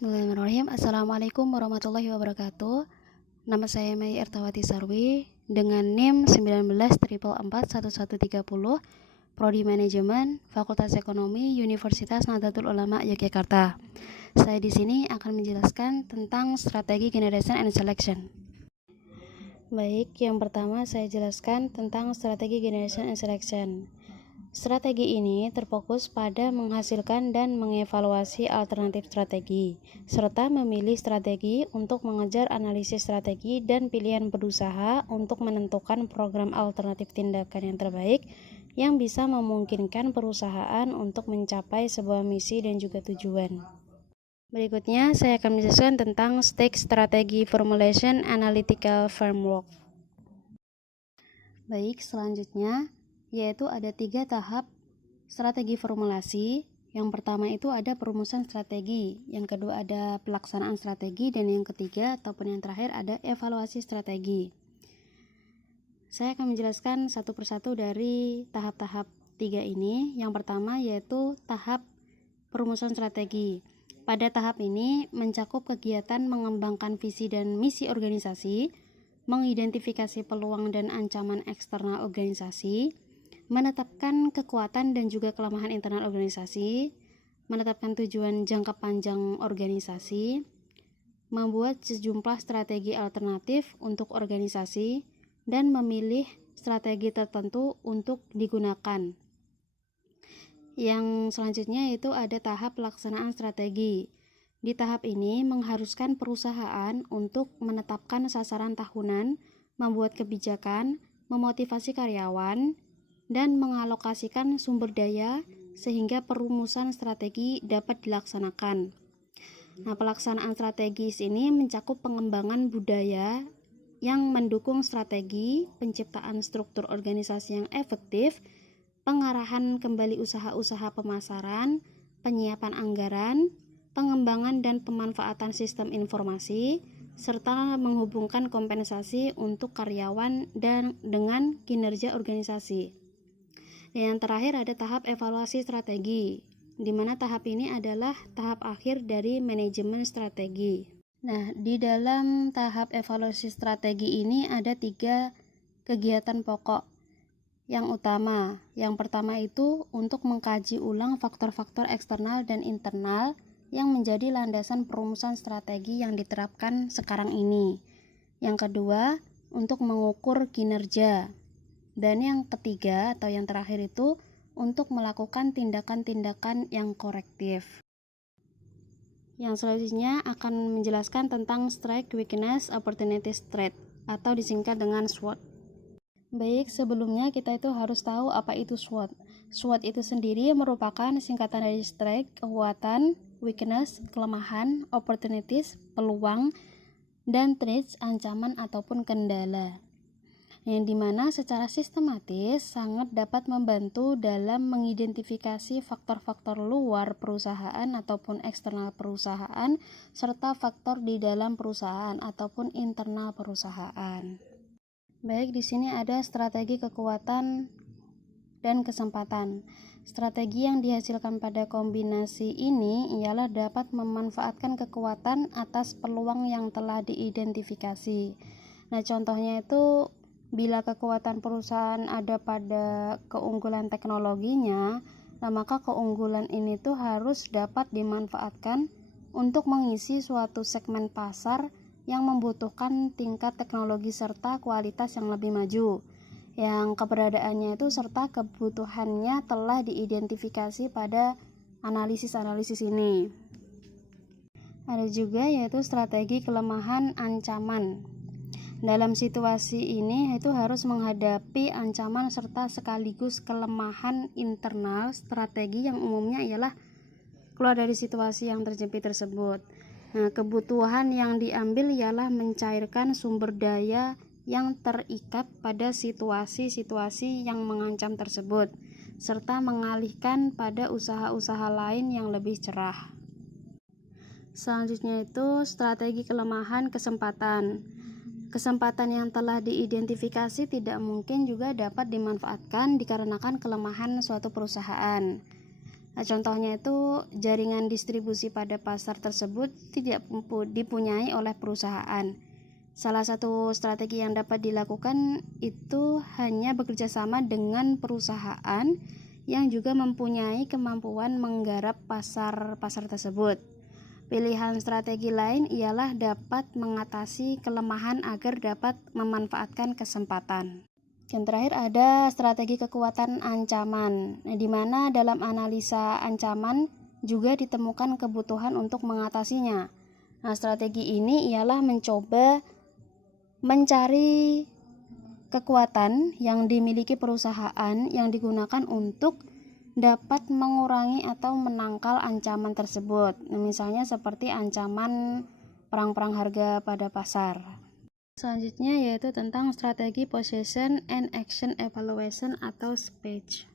Bismillahirrahmanirrahim. Assalamualaikum warahmatullahi wabarakatuh. Nama saya Mei Ertawati Sarwi dengan NIM 19444130, Prodi Manajemen, Fakultas Ekonomi, Universitas Nahdlatul Ulama Yogyakarta. Saya di sini akan menjelaskan tentang strategi generation and selection. Baik, yang pertama saya jelaskan tentang strategi generation and selection. Strategi ini terfokus pada menghasilkan dan mengevaluasi alternatif strategi, serta memilih strategi untuk mengejar analisis strategi dan pilihan berusaha untuk menentukan program alternatif tindakan yang terbaik yang bisa memungkinkan perusahaan untuk mencapai sebuah misi dan juga tujuan. Berikutnya, saya akan menjelaskan tentang Stake Strategy Formulation Analytical Framework. Baik, selanjutnya yaitu ada 3 tahap strategi formulasi. Yang pertama itu ada perumusan strategi, yang kedua ada pelaksanaan strategi, dan yang ketiga ataupun yang terakhir ada evaluasi strategi. Saya akan menjelaskan satu persatu dari tahap-tahap 3 ini. Yang pertama yaitu tahap perumusan strategi. Pada tahap ini mencakup kegiatan mengembangkan visi dan misi organisasi, mengidentifikasi peluang dan ancaman eksternal organisasi, menetapkan kekuatan dan juga kelemahan internal organisasi, menetapkan tujuan jangka panjang organisasi, membuat sejumlah strategi alternatif untuk organisasi, dan memilih strategi tertentu untuk digunakan. Yang selanjutnya itu ada tahap pelaksanaan strategi. Di tahap ini mengharuskan perusahaan untuk menetapkan sasaran tahunan, membuat kebijakan, memotivasi karyawan, dan mengalokasikan sumber daya sehingga perumusan strategi dapat dilaksanakan. Nah, pelaksanaan strategis ini mencakup pengembangan budaya yang mendukung strategi, penciptaan struktur organisasi yang efektif, pengarahan kembali usaha-usaha pemasaran, penyiapan anggaran, pengembangan dan pemanfaatan sistem informasi, serta menghubungkan kompensasi untuk karyawan dan dengan kinerja organisasi. Yang terakhir ada tahap evaluasi strategi, di mana tahap ini adalah tahap akhir dari manajemen strategi. Nah, di dalam tahap evaluasi strategi ini ada 3 kegiatan pokok yang utama. Yang pertama itu untuk mengkaji ulang faktor-faktor eksternal dan internal yang menjadi landasan perumusan strategi yang diterapkan sekarang ini. Yang kedua, untuk mengukur kinerja. Dan yang ketiga atau yang terakhir itu untuk melakukan tindakan-tindakan yang korektif. Yang selanjutnya akan menjelaskan tentang Strength, Weakness, Opportunity, Threat atau disingkat dengan SWOT. Baik, sebelumnya kita itu harus tahu apa itu SWOT. SWOT itu sendiri merupakan singkatan dari Strength, kekuatan, Weakness, kelemahan, Opportunities, peluang, dan Threats, ancaman ataupun kendala. Yang dimana secara sistematis sangat dapat membantu dalam mengidentifikasi faktor-faktor luar perusahaan ataupun eksternal perusahaan, serta faktor di dalam perusahaan ataupun internal perusahaan. Baik, di sini ada strategi kekuatan dan kesempatan. Strategi yang dihasilkan pada kombinasi ini ialah dapat memanfaatkan kekuatan atas peluang yang telah diidentifikasi. Nah, contohnya itu bila kekuatan perusahaan ada pada keunggulan teknologinya, nah maka keunggulan ini tuh harus dapat dimanfaatkan untuk mengisi suatu segmen pasar yang membutuhkan tingkat teknologi serta kualitas yang lebih maju, yang keberadaannya itu serta kebutuhannya telah diidentifikasi pada analisis-analisis ini. Ada juga yaitu strategi kelemahan ancaman. Dalam situasi ini itu harus menghadapi ancaman serta sekaligus kelemahan internal strategi yang umumnya ialah keluar dari situasi yang terjepit tersebut. Nah, kebutuhan yang diambil ialah mencairkan sumber daya yang terikat pada situasi-situasi yang mengancam tersebut, serta mengalihkan pada usaha-usaha lain yang lebih cerah. Selanjutnya itu strategi kelemahan kesempatan. Kesempatan yang telah diidentifikasi tidak mungkin juga dapat dimanfaatkan dikarenakan kelemahan suatu perusahaan. Nah, contohnya itu jaringan distribusi pada pasar tersebut tidak dipunyai oleh perusahaan. Salah satu strategi yang dapat dilakukan itu hanya bekerja sama dengan perusahaan yang juga mempunyai kemampuan menggarap pasar-pasar tersebut. Pilihan strategi lain ialah dapat mengatasi kelemahan agar dapat memanfaatkan kesempatan. Yang terakhir ada strategi kekuatan ancaman, di mana dalam analisa ancaman juga ditemukan kebutuhan untuk mengatasinya. Nah, strategi ini ialah mencoba mencari kekuatan yang dimiliki perusahaan yang digunakan untuk dapat mengurangi atau menangkal ancaman tersebut. Nah, misalnya seperti ancaman perang-perang harga pada pasar. Selanjutnya yaitu tentang strategi Position and Action Evaluation atau SPACE.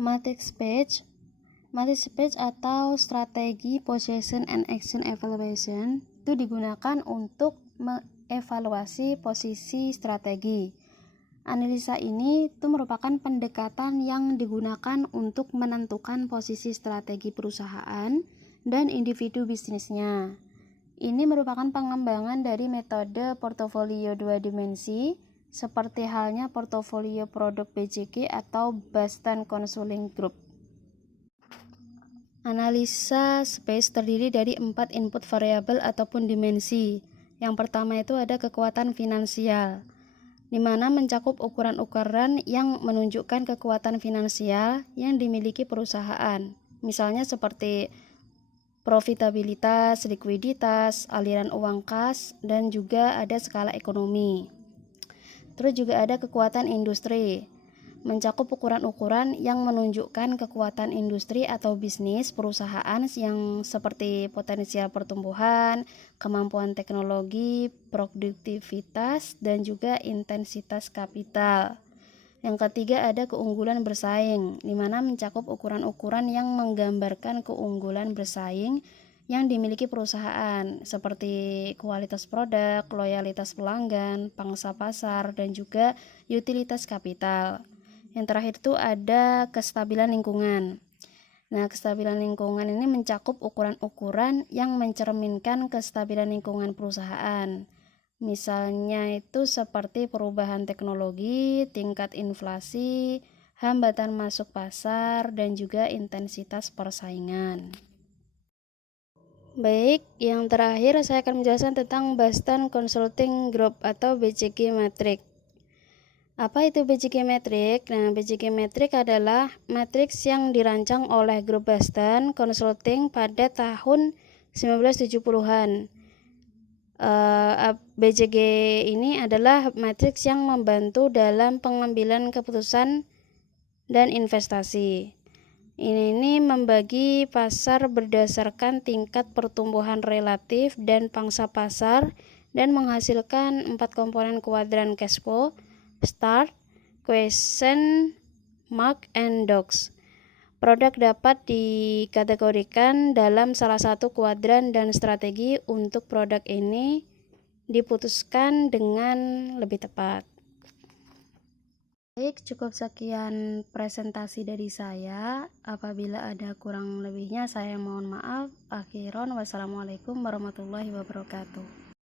Matrix SPACE atau strategi Position and Action Evaluation itu digunakan untuk mengevaluasi posisi strategi. Analisa ini itu merupakan pendekatan yang digunakan untuk menentukan posisi strategi perusahaan dan individu bisnisnya. Ini merupakan pengembangan dari metode portofolio dua dimensi, seperti halnya portofolio produk BCG atau Boston Consulting Group. Analisa SPACE terdiri dari 4 input variabel ataupun dimensi. Yang pertama itu ada kekuatan finansial, di mana mencakup ukuran-ukuran yang menunjukkan kekuatan finansial yang dimiliki perusahaan. Misalnya seperti profitabilitas, likuiditas, aliran uang kas, dan juga ada skala ekonomi. Terus juga ada kekuatan industri, mencakup ukuran-ukuran yang menunjukkan kekuatan industri atau bisnis perusahaan yang seperti potensial pertumbuhan, kemampuan teknologi, produktivitas, dan juga intensitas kapital. Yang ketiga ada keunggulan bersaing, di mana mencakup ukuran-ukuran yang menggambarkan keunggulan bersaing yang dimiliki perusahaan, seperti kualitas produk, loyalitas pelanggan, pangsa pasar, dan juga utilitas kapital. Yang terakhir itu ada kestabilan lingkungan. Nah, kestabilan lingkungan ini mencakup ukuran-ukuran yang mencerminkan kestabilan lingkungan perusahaan. Misalnya itu seperti perubahan teknologi, tingkat inflasi, hambatan masuk pasar, dan juga intensitas persaingan. Baik, yang terakhir saya akan menjelaskan tentang Boston Consulting Group atau BCG Matrix. Apa itu BCG Matrix? Nah, BCG Matrix adalah matriks yang dirancang oleh grup Boston Consulting pada tahun 1970-an. BCG ini adalah matriks yang membantu dalam pengambilan keputusan dan investasi. Ini membagi pasar berdasarkan tingkat pertumbuhan relatif dan pangsa pasar dan menghasilkan 4 komponen kuadran cash flow, start, question mark, and docs. Produk dapat dikategorikan dalam salah satu kuadran dan strategi untuk produk ini diputuskan dengan lebih tepat. Baik, cukup sekian presentasi dari saya. Apabila ada kurang lebihnya saya mohon maaf. Akhiron, wassalamualaikum warahmatullahi wabarakatuh.